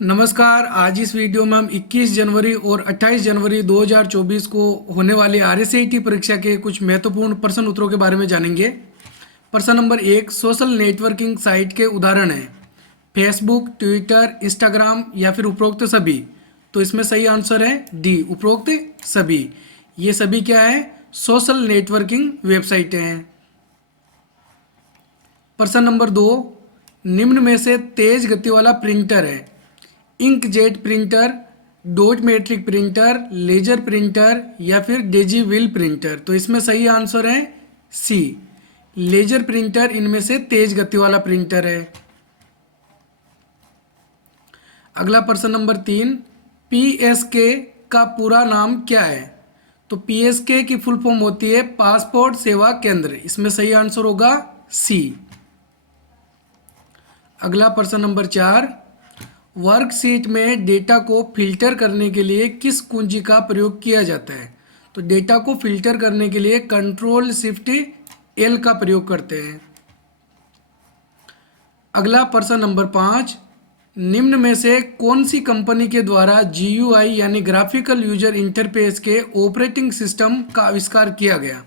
नमस्कार। आज इस वीडियो में हम 21 जनवरी और 28 जनवरी 2024 को होने वाली आरएसआईटी परीक्षा के कुछ महत्वपूर्ण प्रश्न उत्तरों के बारे में जानेंगे। प्रश्न नंबर 1, सोशल नेटवर्किंग साइट के उदाहरण हैं फेसबुक, ट्विटर, इंस्टाग्राम या फिर उपरोक्त सभी। तो इसमें सही आंसर है डी, उपरोक्त सभी। ये सभी क्या है? सोशल नेटवर्किंग वेबसाइटें हैं। प्रश्न नंबर 2, निम्न में से तेज गति वाला प्रिंटर है inkjet printer, dot matrix printer, laser printer या फिर डेजीविल प्रिंटर। तो इसमें सही आंसर है सी, लेजर प्रिंटर इनमें से तेज गति वाला प्रिंटर है। अगला प्रश्न नंबर 3, पीएसके का पूरा नाम क्या है? तो पीएसके की फुल फॉर्म होती है पासपोर्ट सेवा केंद्र। इसमें सही आंसर होगा सी। अगला प्रश्न नंबर 4, वर्कशीट में डेटा को फिल्टर करने के लिए किस कुंजी का प्रयोग किया जाता है? तो डेटा को फिल्टर करने के लिए कंट्रोल शिफ्ट एल का प्रयोग करते हैं। अगला प्रश्न नंबर 5, निम्न में से कौन सी कंपनी के द्वारा जीयूआई यानी ग्राफिकल यूजर इंटरफेस के ऑपरेटिंग सिस्टम का आविष्कार किया गया?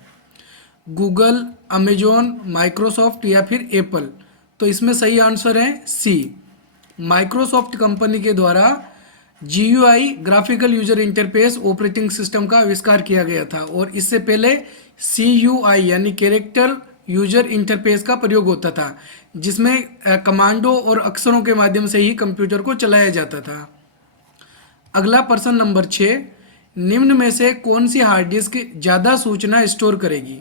गूगल, अमेजॉन, माइक्रोसॉफ्ट या फिर एप्पल। तो इसमें सही आंसर है सी, माइक्रोसॉफ्ट कंपनी के द्वारा GUI graphical user interface operating system का आविष्कार किया गया था। और इससे पहले सीयूआई यानी कैरेक्टर यूजर इंटरफेस का प्रयोग होता था, जिसमें कमांडो और अक्षरों के माध्यम से ही कंप्यूटर को चलाया जाता था। अगला प्रश्न नंबर 6, निम्न में से कौन सी हार्ड डिस्क ज़्यादा सूचना स्टोर करेगी?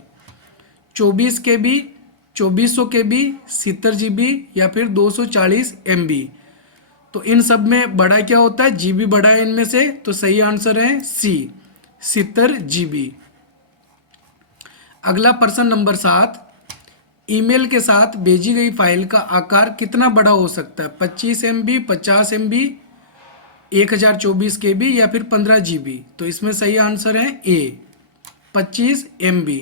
24 KB, 2400 KB, 70 GB या फिर 240 MB। तो इन सब में बड़ा क्या होता है? जीबी बड़ा है इनमें से। तो सही आंसर है सी, 70 GB। अगला प्रश्न नंबर 7, ईमेल के साथ भेजी गई फाइल का आकार कितना बड़ा हो सकता है? 25 MB, 50 MB, 1024 KB या फिर 15 GB। तो इसमें सही आंसर है ए, 25 MB।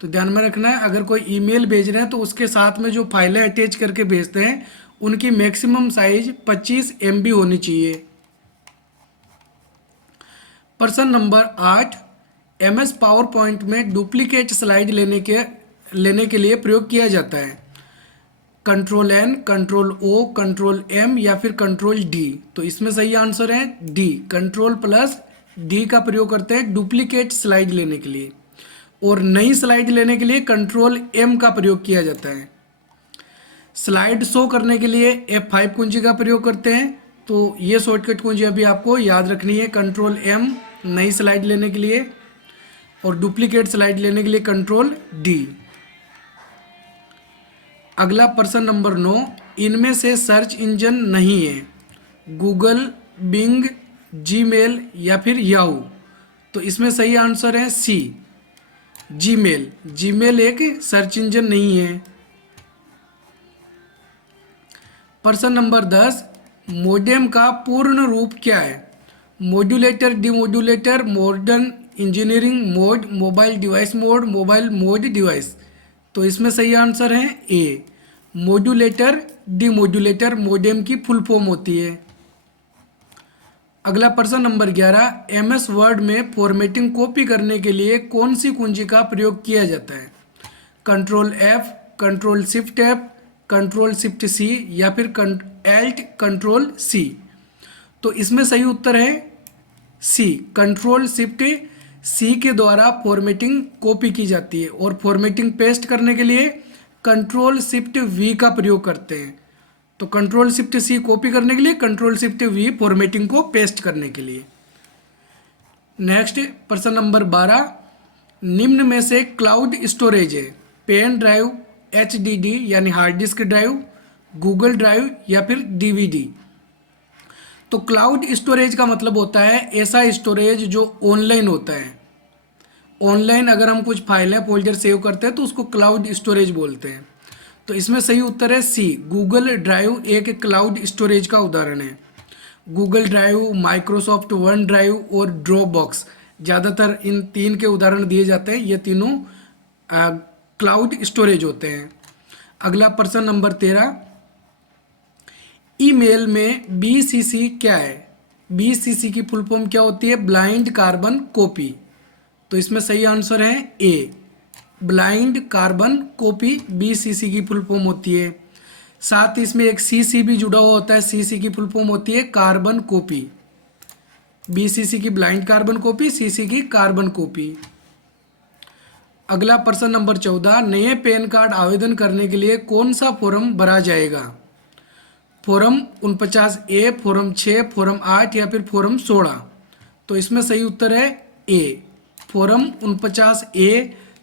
तो ध्यान में रखना है, अगर कोई ईमेल भेज रहे हैं तो उसके साथ में जो फाइलें अटैच करके भेजते हैं उनकी मैक्सिमम साइज 25 MB होनी चाहिए। प्रश्न नंबर 8, MS पावर पॉइंट में डुप्लीकेट स्लाइड लेने के लिए प्रयोग किया जाता है control N, control O, control M या फिर कंट्रोल D। तो इसमें सही आंसर है डी, कंट्रोल+D का प्रयोग करते हैं डुप्लीकेट स्लाइड लेने के लिए। और नई स्लाइड लेने के लिए कंट्रोल M का प्रयोग किया जाता है। स्लाइड शो करने के लिए F5 कुंजी का प्रयोग करते हैं। तो ये शॉर्टकट कुंजी अभी आपको याद रखनी है, कंट्रोल M नई स्लाइड लेने के लिए और डुप्लीकेट स्लाइड लेने के लिए कंट्रोल D। अगला प्रश्न नंबर 9, इनमें से सर्च इंजन नहीं है गूगल, बिंग, जीमेल या फिर याहू। तो इसमें सही आंसर है सी, जीमेल। जीमेल एक सर्च इंजन नहीं है। प्रश्न नंबर 10, मोडेम का पूर्ण रूप क्या है? Modulator, demodulator, modern engineering mode, mobile device mode, mobile mode device. तो इसमें सही आंसर है ए, मॉड्यूलेटर डीमॉड्यूलेटर मोडेम की फुल फॉर्म होती है। अगला प्रश्न नंबर 11, MS वर्ड में फॉर्मेटिंग कॉपी करने के लिए कौन सी कुंजी का प्रयोग किया जाता है? Control F, control shift F, control shift C या फिर एल्ट कंट्रोल C। तो इसमें सही उत्तर है सी, कंट्रोल शिफ्ट C के द्वारा फॉर्मेटिंग कॉपी की जाती है। और फॉर्मेटिंग पेस्ट करने के लिए कंट्रोल शिफ्ट V का प्रयोग करते हैं। तो कंट्रोल शिफ्ट C कॉपी करने के लिए, कंट्रोल शिफ्ट V फॉर्मेटिंग को पेस्ट करने के लिए। नेक्स्ट प्रश्न नंबर 12, निम्न में से क्लाउड स्टोरेज है पेन ड्राइव, HDD यानी hard disk drive, Google drive या फिर DVD। तो क्लाउड स्टोरेज का मतलब होता है ऐसा स्टोरेज जो ऑनलाइन होता है। ऑनलाइन अगर हम कुछ फाइलें फोल्डर सेव करते हैं तो उसको क्लाउड स्टोरेज बोलते हैं। तो इसमें सही उत्तर है सी, गूगल ड्राइव एक क्लाउड स्टोरेज का उदाहरण है। Google drive, Microsoft one drive और ड्रॉप बॉक्स, ज़्यादातर इन तीन के उदाहरण दिए जाते हैं। ये तीनों क्लाउड स्टोरेज होते हैं। अगला प्रश्न नंबर 13, ईमेल में BCC क्या है? BCC की फुल फॉर्म क्या होती है? Blind carbon copy. तो इसमें सही आंसर है ए, ब्लाइंड कार्बन कॉपी BCC की फुल फॉर्म होती है। साथ ही इसमें एक CC भी जुड़ा हुआ होता है। CC की फुल फॉर्म होती है कार्बन कॉपी। BCC की ब्लाइंड कार्बन कॉपी, CC की कार्बन कॉपी। अगला प्रश्न नंबर 14, नए पैन कार्ड आवेदन करने के लिए कौन सा फॉर्म भरा जाएगा? फॉर्म 49A, फॉर्म 6, फॉर्म 8 या फिर फॉर्म 16? तो इसमें सही उत्तर है ए, फॉर्म 49A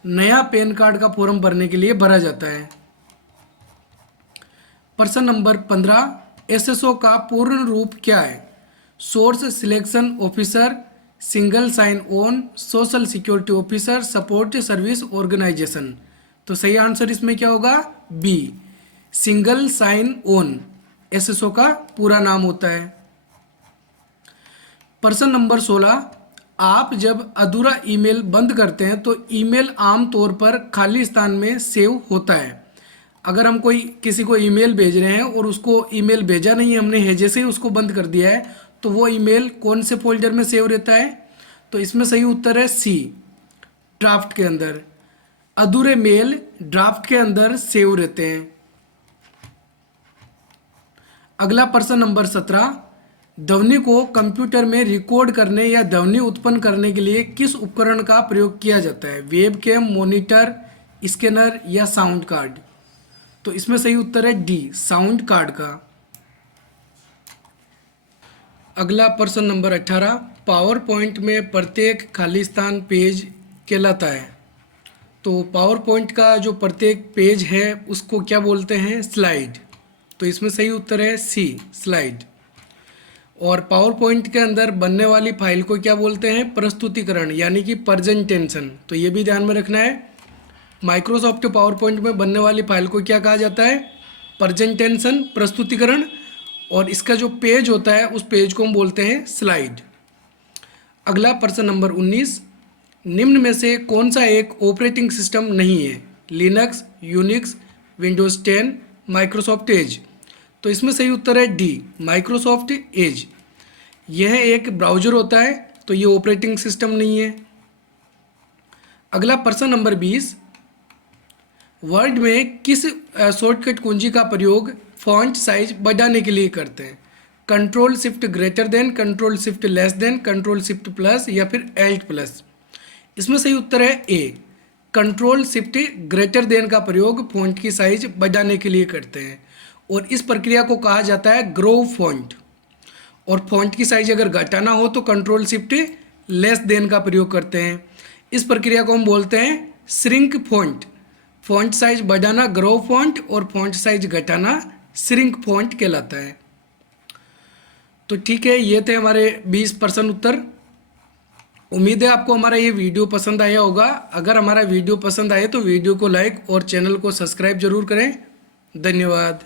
नया पैन कार्ड का फॉर्म भरने के लिए भरा जाता है। प्रश्न नंबर 15, SSO का पूर्ण रूप क्या है? Source selection officer, single sign on, social security officer, support service organisation. तो सही आंसर इसमें क्या होगा? B, single sign on SSO का पूरा नाम होता है। प्रश्न नंबर 16, आप जब अधूरा ईमेल बंद करते हैं तो ईमेल आमतौर पर खाली स्थान में सेव होता है। अगर हम कोई किसी को ईमेल भेज रहे हैं और उसको ईमेल भेजा नहीं है हमने, है जैसे ही उसको बंद कर दिया है, तो वो ईमेल कौन से फोल्डर में सेव रहता है? तो इसमें सही उत्तर है सी, ड्राफ्ट के अंदर। अधूरे मेल ड्राफ्ट के अंदर सेव रहते हैं। अगला प्रश्न नंबर 17, ध्वनि को कंप्यूटर में रिकॉर्ड करने या ध्वनि उत्पन्न करने के लिए किस उपकरण का प्रयोग किया जाता है? वेबकैम, मॉनिटर, स्कैनर या साउंड कार्ड? तो इसमें सही उत्तर है डी, साउंड कार्ड का। अगला प्रश्न नंबर 18, पावर पॉइंट में प्रत्येक खाली स्थान पेज कहलाता है। तो पावर पॉइंट का जो प्रत्येक पेज है उसको क्या बोलते हैं? स्लाइड। तो इसमें सही उत्तर है सी, स्लाइड। और पावर पॉइंट के अंदर बनने वाली फाइल को क्या बोलते हैं? प्रस्तुतिकरण, यानी कि प्रेजेंटेशन। तो ये भी ध्यान में रखना है। माइक्रोसॉफ्ट पावर पॉइंट में बनने वाली फाइल को क्या कहा जाता है? प्रेजेंटेशन, प्रस्तुतिकरण। और इसका जो पेज होता है उस पेज को हम बोलते हैं स्लाइड। अगला प्रश्न नंबर 19, निम्न में से कौन सा एक ऑपरेटिंग सिस्टम नहीं है? Linux, Unix, Windows 10, Microsoft Edge? तो इसमें सही उत्तर है डी, माइक्रोसॉफ्ट एज। यह एक ब्राउज़र होता है, तो ये ऑपरेटिंग सिस्टम नहीं है। अगला प्रश्न नंबर 20, वर्ड में किस शॉर्टकट कुंजी का प्रयोग फॉन्ट साइज बढ़ाने के लिए करते हैं? Control shift greater than, control shift less than, control shift plus या फिर एल्ट प्लस? इसमें सही उत्तर है ए, कंट्रोल शिफ्ट ग्रेटर देन का प्रयोग फॉन्ट की साइज बढ़ाने के लिए करते हैं। और इस प्रक्रिया को कहा जाता है ग्रो फॉन्ट। और फॉन्ट की साइज अगर घटाना हो तो कंट्रोल शिफ्ट लेस देन का प्रयोग करते हैं। इस प्रक्रिया को हम बोलते हैं श्रिंक फॉन्ट। फॉन्ट साइज बढ़ाना ग्रो फॉन्ट और फॉन्ट साइज घटाना श्रिंक फॉन्ट कहलाता है। तो ठीक है, ये थे हमारे 20 प्रश्न उत्तर। उम्मीद है आपको हमारा ये वीडियो पसंद आया होगा। अगर हमारा वीडियो पसंद आए तो वीडियो को लाइक और चैनल को सब्सक्राइब जरूर करें। धन्यवाद।